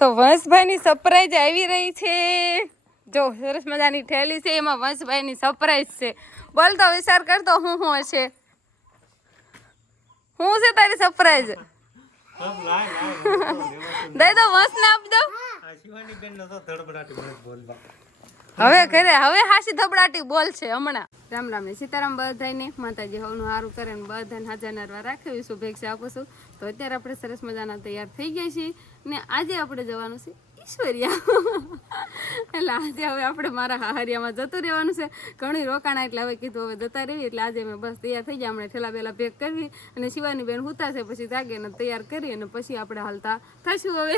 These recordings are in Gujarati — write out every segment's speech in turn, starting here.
તો વંશભાઈની સરપ્રાઈઝ આવી રહી છે. જો સરસ મજાની થેલી છે એમાં વંશભાઈની સરપ્રાઈઝ છે. બોલ તો વિચાર કરતો હું શું હશે? શું છે તારી સરપ્રાઈઝ દઈ દો વંશને આપી દો. હવે ઘરે, હવે હાસી ધબડાટી બોલ છે હમણાં. રામ રામ ને સીતારામ બધાને માતાજી હવનું સારું કરે ને બધાને હાજર નરવા રાખે એવી શુભેચ્છા આપું તો અત્યારે આપણે સરસ મજાના તૈયાર થઈ ગયા છીએ ને આજે આપણે જવાનું છે ઈશ્વરિયા. એટલે આજે હવે આપણે મારા હાહરિયામાં જતું રહેવાનું છે. ઘણી રોકાણા એટલે હવે કીધું હવે જતા રહીએ એટલે આજે મેં બસ તૈયાર થઈ ગયા. હમણાં ઠેલા પહેલા પેક કરવી અને શિવાની બેન હુતા છે, પછી જાગે અને તૈયાર કરી અને પછી આપણે હાલતા થશું હવે.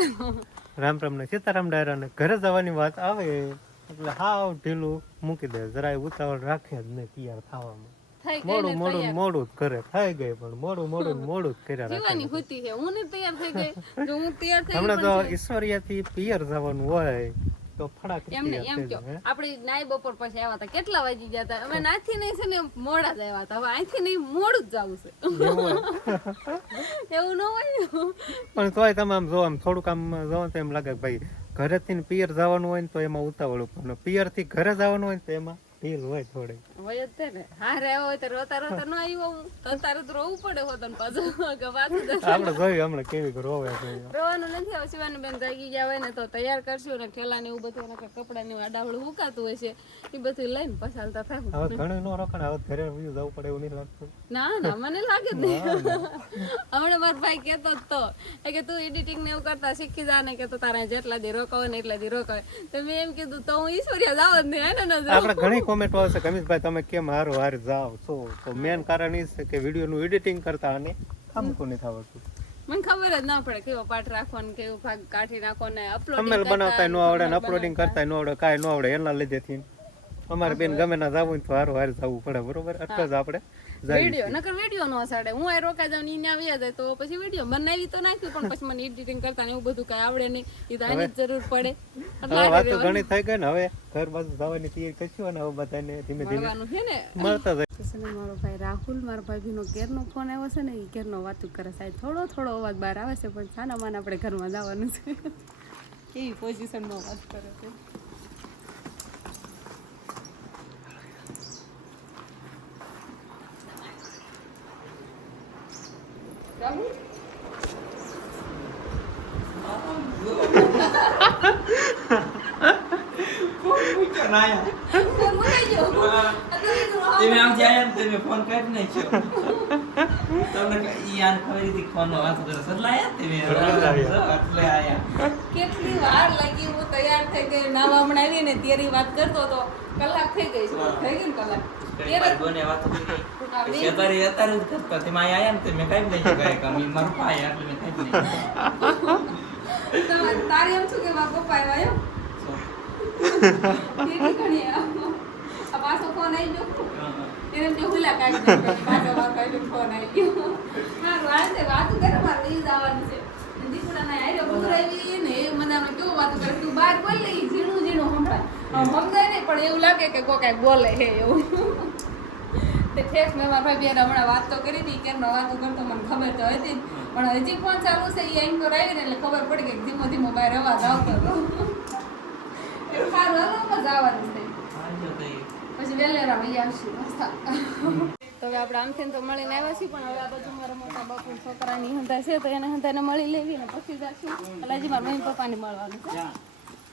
રામ રામ ને સીતારામ ડાયરા ઘરે જવાની વાત આવે. એટલે હાવ ઢીલું મૂકી દે. જરાય ઉતાવળ રાખે જ નહીં તૈયાર થવામાં. મોડું મોડું મોડું જ કરે થઈ ગઈ પણ મોડું મોડું મોડું જ કર્યા રાખે. હુતી છે હું ને તૈયાર થઈ ગઈ. જો હું તૈયાર થઈ હમણાં તો ઈશ્વરિયાથી પિયર જવાનું હોય તો ફડાક એમને એમ કયો. આપણે નાઈ બપોર પછી આવ્યા હતા. કેટલા વાગી ગયા હતા? અમે નાથી નહીં છે ને મોડા જ આવ્યા હતા. હવે અહીંથી નહીં મોડું જ જવું છે. એવું ન હોય પણ તોય તમે આમ જો આમ થોડુંક આમ જો તો એમ લાગે ભાઈ ઘરેથી પિયર જવાનું હોય ને તો એમાં ઉતાવળ ઉપર પિયરથી ઘરે જવાનું હોય ને તો એમાં ઢીલ હોય થોડી. હોય જ ને. હારે હોય તો રોતા રોતા ન આવ્યો તો તારે તો રોવું પડે હો ને પાછું કે પાછું આપણે જોયું હમણાં કેવી રોવે રોવાનું નથી હવે શિવાની બેન જાગી ગયા હોય ને તો તૈયાર કરશું ને ઠેલા ને એવું બધું એના કપડા ને આડાવડું હુકાતું હોય છે. એ બધું લઈને પછી થાય હવે ઘણું નો રોકાણ હવે ઘરે બીજું જવું પડે એવું નહીં લાગતું. ના ના મને લાગે જ નહીં. હમણાં મારો ભાઈ કહેતો જ તો કે તું એડિટિંગ ને એવું કરતા શીખી જા ને કે તો તારા જેટલા દી રોકાવે ને એટલા દી રોકાવે. તો મેં એમ કીધું તો હું ઈશ્વરિયા જાવ જ નહીં હે ને ન આપણે ઘણી કોમેન્ટો આવશે કમિશભાઈ તમે કેમ હારો હાર જાઓ છો? તો મેન કારણ એ છે કે વિડીયોનું એડિટિંગ કરતા અને કામકું નથી આવડતું. મને ખબર જ ના પડે કેવો પાઠ રાખવાનો કેવો ભાગ કાઢી નાખો ને થંબનેલ બનાવતા ન આવડે ને અપલોડિંગ કરતા ન આવડે કાંઈ ન આવડે એના લીધેથી અમારે બેન ગમે ના જવું તો હારું હાર જવું પડે બરોબર? એટલે જ આપણે. વીડિયો નકર વિડિયો નો સાડે. હું આ રોકા જાઉં ને ઈને આવી જાય તો પછી વિડિયો બનાવી તો નાખ્યું પણ પછી મને એડિટિંગ કરતા ને એવું બધું કઈ આવડે નહીં. એ તો આની જરૂર પડે. વાતો ઘણી થઈ ગઈ ને હવે ઘર બાજુ જવાની તૈયારી કરશું અને હવે બધાને ધીમે ધીમે છે ને. મળતા જાય. મારો ભાઈ રાહુલ મારા ભાભીનો ઘેરનો ફોન આવ્યો છે ને એ ઘેરનો વાતું કરે સાહેબ થોડો થોડો અવાજ બહાર આવે છે પણ છાના માન આપણે ઘરમાં જવાનું છે. એવી પોઝિશનમાં વાત કરે છે રાહુલ ફોન મુકાઈ ગયો અત્યારે તો રાહુલ તમે આમ જાય ને તમે ફોન કરી નાખ્યો તમને ક- ખરીદી કરે આયા તમે એટલે આયા કેટલી વાર લાગી હું તૈયાર નાવા હમણાં આવી ને ત્યારે વાત કરતો તો કલાક થઈ ગઈ છે. થઈ ગઈ ને કલાક? ઘણી બોને વાતો કરી અત્યારે અત્યારે જ કરતા. તમે અહીંયા આયા ને તમે કાઢી નાખ્યો કાંઈક. આમ ઈ મારું ભાઈ એટલે મેં કાઢી નાખ્યો. તારે એમ શું કે મારા પપ્પા આવ્યા એમ? ઘણી આ પાછો ફોન આવી ગયો. એને એમ હુલા કાઢી પાછો વાર કાઢ્યો ફોન આવી ગયો. મારું આ વાતું કરે મારું ઈ આવવાનું છે. અને દીકરાના હારે પુરાવી ને મને કેવું વાતું કરે. તું બહાર બોલ ને ઈ ઝીણું ઝીણું સંભળાય આમ સમજાય નહીં, પણ એવું લાગે કે કોઈ કાંઈક બોલે હે એવું. તે ઠેક મેં મારા ભાઈ બેન હમણાં વાત તો કરી હતી, કેમ વાતો કરતો મને ખબર તો હતી. પણ હજી ફોન ચાલુ છે એ એન્કર આવી ને એટલે ખબર પડી કે ધીમો ધીમો બહાર અવાજ આવતો હતો. એવું સારું, હલો મજા આવવાનું છે. પછી વેલેરા વહી આવશું તો હવે આપણે આમથી તો મળીને આવ્યા છીએ, પણ હવે આ બધું મારા મોટા બાપુ છોકરાની હંતા છે, તો એને હંતાને મળી લેવી ને પછી જશું. એટલે હજી મારા મમ્મી પપ્પાને મળવાનું છે.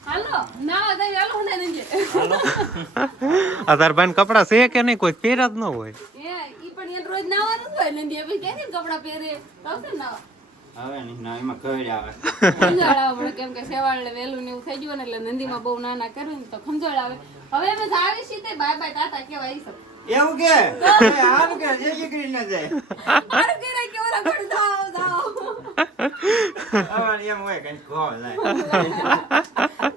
હાલો ના તમે હાલો હું નહીં આ તાર ભાઈ કપડા છે કે નહીં? કોઈ પહેર જ ન હોય. પણ એને રોજ નાવાનું હોય નંદી હવે કપડાં પહેરે. આવશે ને નાવા? હવે નહીં ના એમાં કઈ આવે. ખંજવાળ આવે મને કેમ કે શેવાળને વહેલું ને એવું થઈ ગયું ને એટલે નંદીમાં બહુ નાના કરવું ને તો ખંજવાળ આવે. હવે અમે જાવી છીએ તે બાય બાય ટાટા કેવા આવી શકે એવું કે? આમ કે જાય. અરે કેરા કે ઓલા ઘડી જાઓ જાઓ. હવે એમ હોય કઈ જાય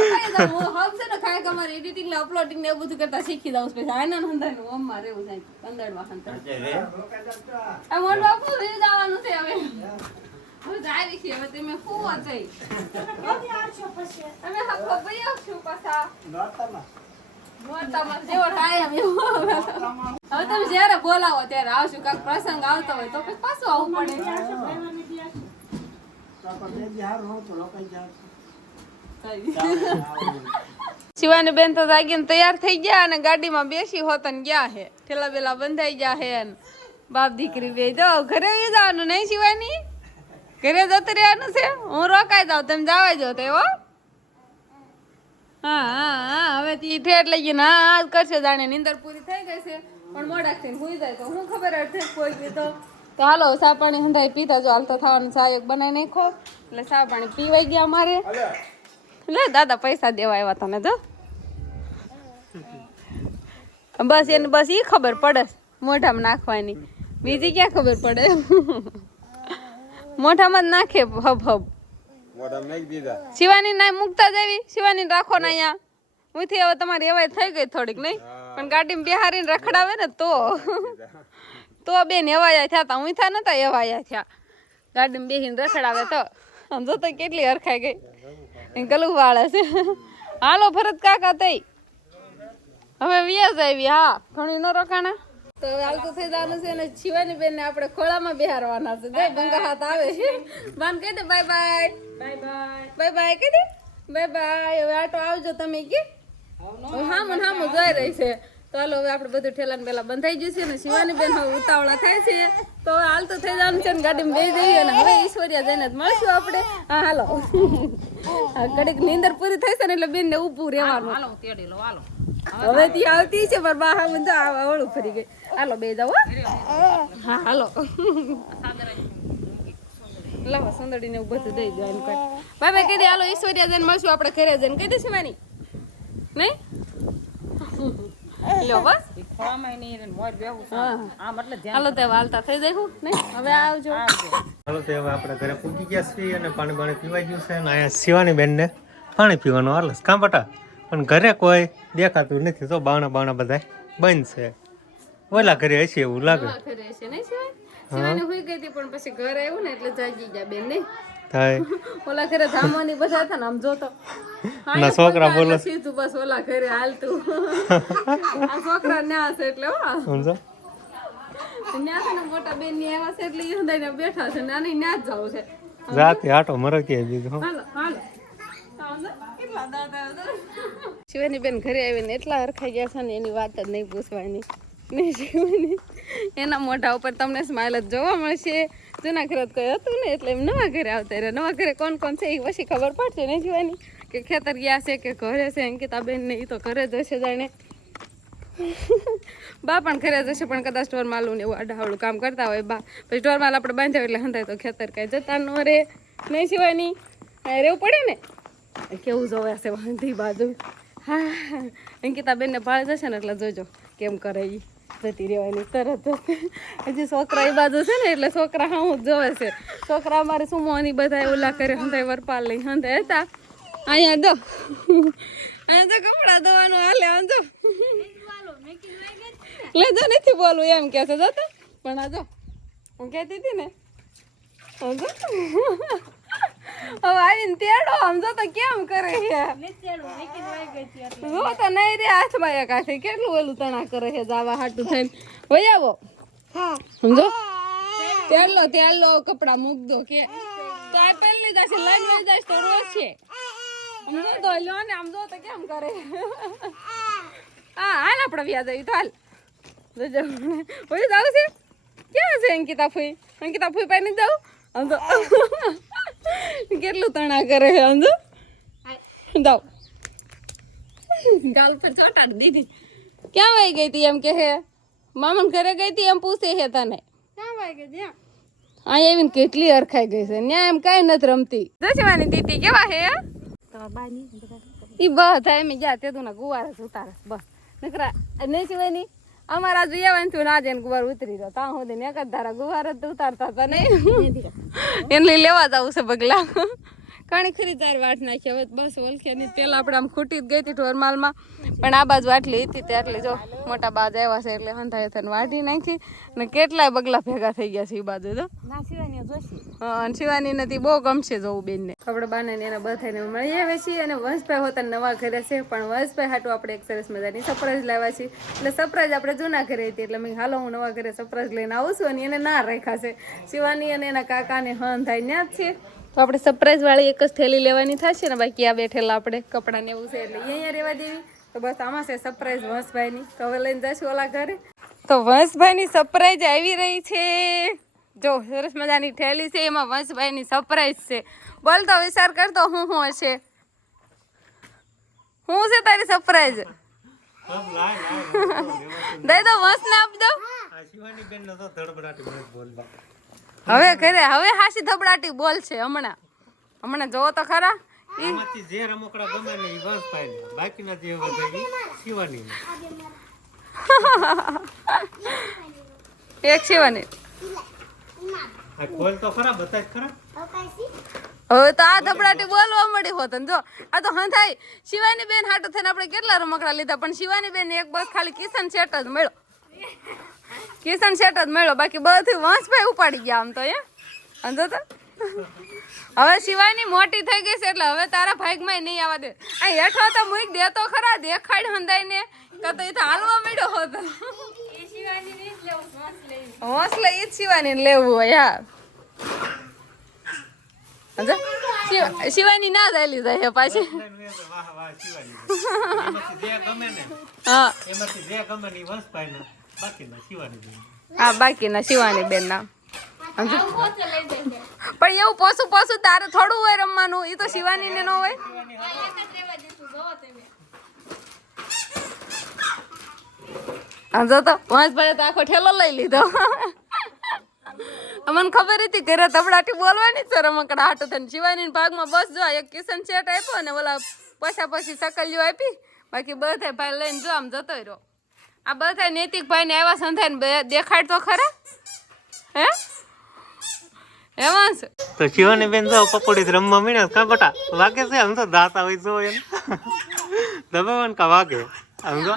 હબ છે ને ખાય કે એડિટિંગ ને અપલોડિંગ ને એવું બધું કરતા શીખી દઉં પછી આના નંદાયનું માં રેવું થાય કંદડવા ખંતર આ મોન બાપુ લઈ જવાનું છે હવે. હું જાવી છીએ હવે તમે ફૂ જઈ. તમે હપ્પો ભાઈ આવશો પાછા? નોરતામાં જેવો ટાઈમ એવો. હવે તમે જ્યારે બોલાવો ત્યારે આવશું કાંઈક પ્રસંગ આવતો હોય તો પછી પાછું આવવું પડે. શિવાની બેન તો જાગીને તૈયાર થઈ ગયા અને ગાડીમાં બેસી હોત ને ગયા હે. ઠેલા બેલા બંધાઈ ગયા હે બાપ દીકરી બે. જો, ઘરે જવાનું નહીં શિવાની? ઘરે જતું રહેવાનું છે? હું રોકાઈ જાઉં, તમે જવા જો તો એવો. હા હા હા, હવે તી ઠેઠ લઈ ગઈ હા આજ કરશે જાણે, નીંદર પૂરી થઈ ગઈ છે. પણ મોડા થઈને સુઈ જાય તો હું ખબર અડધે કોઈ પીતો તો. હાલો સા પાણી હંધાઈ પીતા જો હાલતો થવાનું સા એક બનાવી નાખો એટલે સા પાણી પીવાઈ ગયા અમારે. લે દાદા પૈસા દેવા આવ્યા તને જો. બસ એને બસ એ ખબર પડે મોઢામાં નાખવાની. બીજી ક્યાં ખબર પડે? મોઢામાં જ નાખે હબ હબ. શિવાની ના મુકતા જેવી શિવાની રાખો ને અહીંયા. હુંથી હવે તમારી એવાય થઈ ગઈ થોડીક નહીં? પણ ગાડીમાં બિહારીને રખડાવે ને તો. તો બેન એવાયા થયા તા. થયા નતા એવાયા થયા. ગાડીમાં બેહીને રખડાવે તો. આમ તો કેટલી હરખાઈ ગઈ. ગલું વાળે છે. હાલો ભરત કાકા તઈ. હવે વ્યાજ આવી હા ઘણી ન રોકાણા. તો હવે હાલતું થઈ જવાનું છે અને શિવાની બેન ને આપણે ખોળામાં બિહારવાના છે. જય ગંગા હાથ આવે. છે બાન કહી દે bye bye. Bye bye. Bye bye કહી દે. Bye by. હવે આટો આવજો તમે કે. હા મને હા જોઈ રહી છે. તો હાલો હવે આપણે બધું ઠેલાને પેલા બંધાઈ ગયું છે અને શિવાની બેન હવે ઉતાવળા થાય છે. તો હાલ તો થઈ જવાનું છે ને ગાડીમાં બે જઈએ અને હવે ઈશ્વરિયા જઈને જ મળશું આપણે. હા હાલો. કડીક નીંદર પૂરી થઈ છે ને એટલે બેન ને ઊભું રહેવાનું. હવે તી આવતી છે પણ બા હા આવા ફરી ગઈ. હાલો બે જાઓ હા. હાલો. લાવો સુંદરી ને એવું બધું દઈ દો એમ કઈ બાય કહી દે હાલો ઈશ્વરિયા જઈને મળશું આપણે ઘરે જઈને. કહી દે શિવાની. નહીં? હાલો તે વાલતા થઈ જાય હું હવે આવજો. હાલો તો હવે આપણે ઘરે પૂગી ગયા છીએ અને પાણી પાણી પીવાઈ ગયું છે અને અહીંયા શિવાની બેનને પાણી પીવાનું હાલ કાં બટા? પણ ઘરે કોઈ દેખાતું નથી. તો બાણા બાણા બધા બંધ છે. ઓલા ઘરે હશે એવું લાગે. ઘરે હશે નહીં શિવાની શિવાની હોઈ ગઈ હતી પણ પછી ઘર આવ્યું ને એટલે જાગી ગયા બેન નહીં થાય. ઓલા ઘરે ધામવાની બધા હતા ને આમ જોતો. ના છોકરા બોલો. સીધું બસ ઓલા ઘરે હાલતું આ છોકરા ન્યા છે એટલે હો. સમજો? ન્યા છે ને મોટા બેનની આવ્યા છે એટલે ઈ હંધાઈને બેઠા છે નાની ન્યા જ જાવ છે. જાતે આટો મરો કે બીજું હું. હાલો હાલો શિવાની બેન ઘરે આવીને એટલા હરખાઈ ગયા છે ને એની વાત જ નહીં પૂછવાની. નહીં શિવાની એના મોઢા ઉપર તમને સ્માઇલ જ જોવા મળશે. જૂના ઘરે કોઈ હતું ને એટલે એમ નવા ઘરે આવતા રહ્યા. નવા ઘરે કોણ કોણ છે એ પછી ખબર પડશે ને જોવાની. કે ખેતર ગયા છે કે ઘરે છે અંકિતા બેન ને એ તો ઘરે જ હશે જાણે. બા પણ ઘરે જશે પણ કદાચ સ્ટોર માલું ને એવું આડાવડું કામ કરતા હોય બા. પછી સ્ટોર આપણે બાંધ્યા એટલે હંધાય તો ખેતર કાંઈ જતા ન રે નહીં શિવાની આ રહેવું પડે ને? કેવું જોવે છે વાંધી બાજુ. હા અંકિતા બેનને ભાળે જશે ને એટલે જોજો કેમ કરે ઈ. જતી રહેવાની તરત હજી છોકરા એ બાજુ છે ને, એટલે છોકરા હા જોવે છે. છોકરા અમારે સુમોની બધા ઓલા કરે, હંધાય વરપાલ લઈ હંધાય હતા. અહીંયા દો અહીંયા જો કપડા ધોવાનું હાલે, આમ જો. નથી બોલવું, એમ કે છે જોતો પણ આ જો. હું કહેતી હતી ને આમ જો. હવે આવીને તેડો આમ જો તો કેમ કરે છે? જો તો નહીં રે હાથમાં એક હાથે. કેટલું ઓલું તણા કરે છે જાવા હાટું થઈને. વહી આવો. સમજો તેડલો તેડલો કપડા મૂક દો કે. તો આ પહેલી જશે લઈને વહી જશે તો રોજ છે. સમજો તો લો ને આમ જો તો કેમ કરે. હા હાલ આપણે વ્યાજ આવી તો હાલ. જોજો ઓય જાવ છે? ક્યાં છે અંકિતા ફૂઈ? અંકિતા ફૂઈ પાસે જાઉં? આમ તો કેટલું તણા કરે છે આમ દાવ ગાલ પર ચોટાડ દીધી. ક્યાં વહી ગઈ હતી એમ કે હે? મામન ઘરે ગઈ હતી એમ પૂછે છે તને. ક્યાં વહી ગઈ ત્યાં કેટલી અરખાઈ ગઈ છે. ન્યા એમ કઈ નથી રમતી. દસવાની દીદી કેવા હે? ઈ બધા એમ ગયા તે તું ના ગુવારે ઉતારે બસ. નકરા નહીં સિવાય નહીં અમારા જ એવાનું થયું ના જઈને ગુવાર ઉતરી રહ્યો. ત્યાં હું એક જ ધારા ગુવાર જ ઉતારતા હતા નહીં. એને લઈ લેવા જવું છે બગલા ઘણી ખરી ચાર વાટ નાખી. હવે બસ ઓળખ્યા નહીં પેલા આપણે આમ ખૂટી જ ગઈ હતી ઢોરમાલમાં. પણ આ બાજુ આટલી હતી તે જો મોટા બાજ આવ્યા છે એટલે હંધાય થઈને વાઢી નાખી. અને કેટલાય બગલા ભેગા થઈ ગયા છે એ બાજુ તો. હા અને શિવાની નથી બહુ ગમશે જોવું બેનને. આપણે બાને એને એના બધાને મળી આવે છીએ અને વંશભાઈ હોતા નવા ઘરે છે. પણ વંશભાઈ હાટું આપણે એક સરસ મજાની સરપ્રાઈઝ લાવ્યા છીએ. એટલે સરપ્રાઈઝ આપણે જૂના ઘરે હતી. એટલે મેં હાલો હું નવા ઘરે સરપ્રાઈઝ લઈને આવું છું. અને એને ના રાખ્યા છે. શિવાની અને એના કાકાને હન થાય ત્યાં જ છે. તો આપણે સરપ્રાઈઝ વાળી એક જ થેલી લેવાની થશે ને બાકી આ બેઠેલા આપણે કપડાં ને એવું છે એટલે અહીંયા રહેવા દેવી. તો બસ આમાં છે સરપ્રાઈઝ વંશભાઈની. તો હવે લઈને જશું ઓલા ઘરે. તો વંશભાઈની સરપ્રાઈઝ આવી રહી છે. જો સરસ મજાની થેલી છે. એમાં વંશભાઈની સરપ્રાઈઝ છે. બોલ તો વિચાર કરતો હું શું હશે? હું છે તારી સરપ્રાઈઝ દઈ દો વંશને આપ દો. શિવાની બેન નો તો ધડબડાટ બોલવા. હવે ઘરે હવે હાસી ધબડાટી બોલ છે હમણાં. હમણાં જોવો તો ખરા? આમાંથી જે રમકડા ગમે ને એ બસ થાય બાકીના જે બધા શિવાની એક શિવાની. આ ખોલ તો ખરા બતાય ખરા. હવે તો આ ધબડાટી બોલવા મળી હોત જો આ તો હંધાઈ શિવાની બેન હાટો થઈને આપણે કેટલા રમકડા લીધા પણ શિવાની બેન એક બસ ખાલી કિશન સેટ જ મળ્યો. કિશન શેઠ જ મળ્યો. બાકી બધું વંશભાઈ ઉપાડી ગયા આમ તો એ અંધો તો? હવે શિવાની મોટી થઈ ગઈ છે એટલે હવે તારા ભાગમાં નહીં આવવા દે. આ હેઠો તો મૂક દે તો ખરા દેખાડ હંદાઈ ને તો તો એ તો હાલવા મળ્યો હતો હોંસલે ઈ જ શિવાની લેવું હોય હા. શિવાની ના ચાલી જાય પાછી. વાહ વાહ શિવાની. બેન. એમાંથી જે ગમે ને હા. એમાંથી જે ગમે ને ઈ હા બાકીના શિવાની બેન ના. પણ એવું પોસું પોસું તારે થોડું હોય રમવાનું એ તો શિવાની ને ન હોય. સમજો તો વંશભાઈ તો આખો ઠેલો લઈ લીધો. મને ખબર હતી ઘરે તબડાટી બોલવાની જ છે રમકડા હાટો થઈને. શિવાની ભાગમાં બસ જો એક કિશન સેટ આપ્યો ને ઓલા પછા પછી સકલિયો આપી. બાકી બધા ભાઈ લઈને જો આમ જતો રહ્યો. આ બધા નૈતિક ભાઈ ને આવ્યા સંધાય ને દેખાડ તો ખરા? હે? એમાં છે તો શિવાની બેન જો પકોડી રમવા મળ્યા કા બટા. વાગે છે આમ તો દાતા હોય જો એમ દબાવન કા વાગે? આમ તો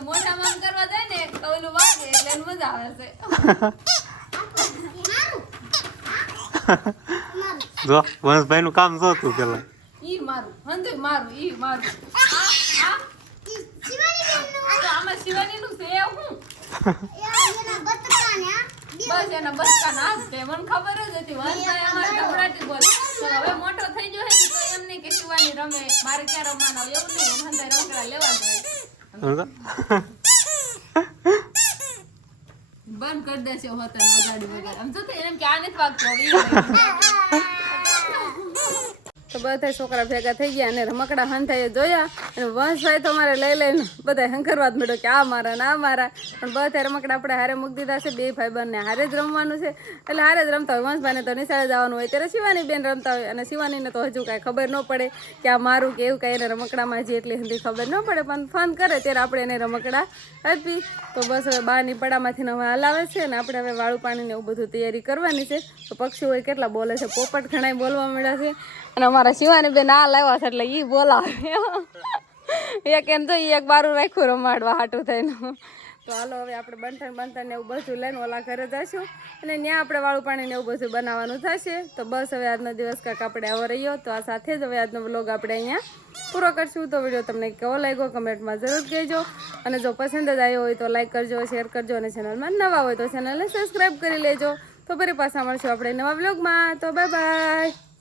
મોટા જો વંશભાઈ નું કામ જોતું પેલા. ઈ મારું હંધુ મારું ઈ મારું. આમાં શિવાની નું છે હું. બસ એના બચકા ના છે મને ખબર જ હતી. વંશભાઈ અમારે ગભરાટી બોલે. હવે મોટો થઈ ગયો હે તો એમ નહીં કે શિવાની રમે મારે ક્યાં રમવાના એવું નહીં. હંધાઈ રમકડા લેવા જોઈએ બંધ કરી દેશે હોતન વગાડી વગાડી. આમ તો એમ કે આ જ વાગતું તો બધા છોકરા ભેગા થઈ ગયા અને રમકડા હંધાઈએ જોયા. અને વંશભાઈ તો અમારે લઈ લઈને બધા હંકરવાદ મળ્યો કે આ મારા ના મારા. પણ બધા રમકડા આપણે હારે મૂકી દીધા છે, બે ભાઈ બંને હારે જ રમવાનું છે. એટલે હારે જ રમતા હોય, વંશભાઈને તો નિશાળે જવાનું હોય. ત્યારે શિવાની બેન રમતા હોય અને શિવાનીને તો હજુ કાંઈ ખબર ન પડે કે આ મારું કે એવું કાંઈ એને રમકડામાં જે એટલી હંધી ખબર ન પડે. પણ ફન કરે ત્યારે આપણે એને રમકડા આપી. તો બસ હવે બહારની પડામાંથી હવે હલાવે છે અને આપણે હવે વાળું પાણીને એવું બધું તૈયારી કરવાની છે. તો પક્ષીઓ કેટલા બોલે છે, પોપટ ઘણા બોલવા મળ્યા છે. અને અમારા શિવાની બેન આ લાવ્યા છે એટલે ઈ બોલાવે. એક એમ તો એક બારું રાખ્યું રમાડવા હાટું થઈને. તો હાલો હવે આપણે બંઠન બંઠન ને એવું બધું લઈને ઓલા ઘરે જઈશું. અને ત્યાં આપણે વાળું પાણી ને એવું બધું બનાવવાનું થશે. તો બસ હવે આજનો દિવસ કાંક આપણે આવો રહ્યો. તો આ સાથે જ હવે આજનો વ્લોગ આપણે અહીંયા પૂરો કરશું. તો વીડિયો તમને કેવો લાગ્યો કમેન્ટમાં જરૂર કહેજો. અને જો પસંદ જ આવ્યો હોય તો લાઈક કરજો શેર કરજો અને ચેનલમાં નવા હોય તો ચેનલને સબસ્ક્રાઈબ કરી લેજો. તો ફરી પાછા મળશું આપણે નવા વ્લોગમાં. તો બાય બાય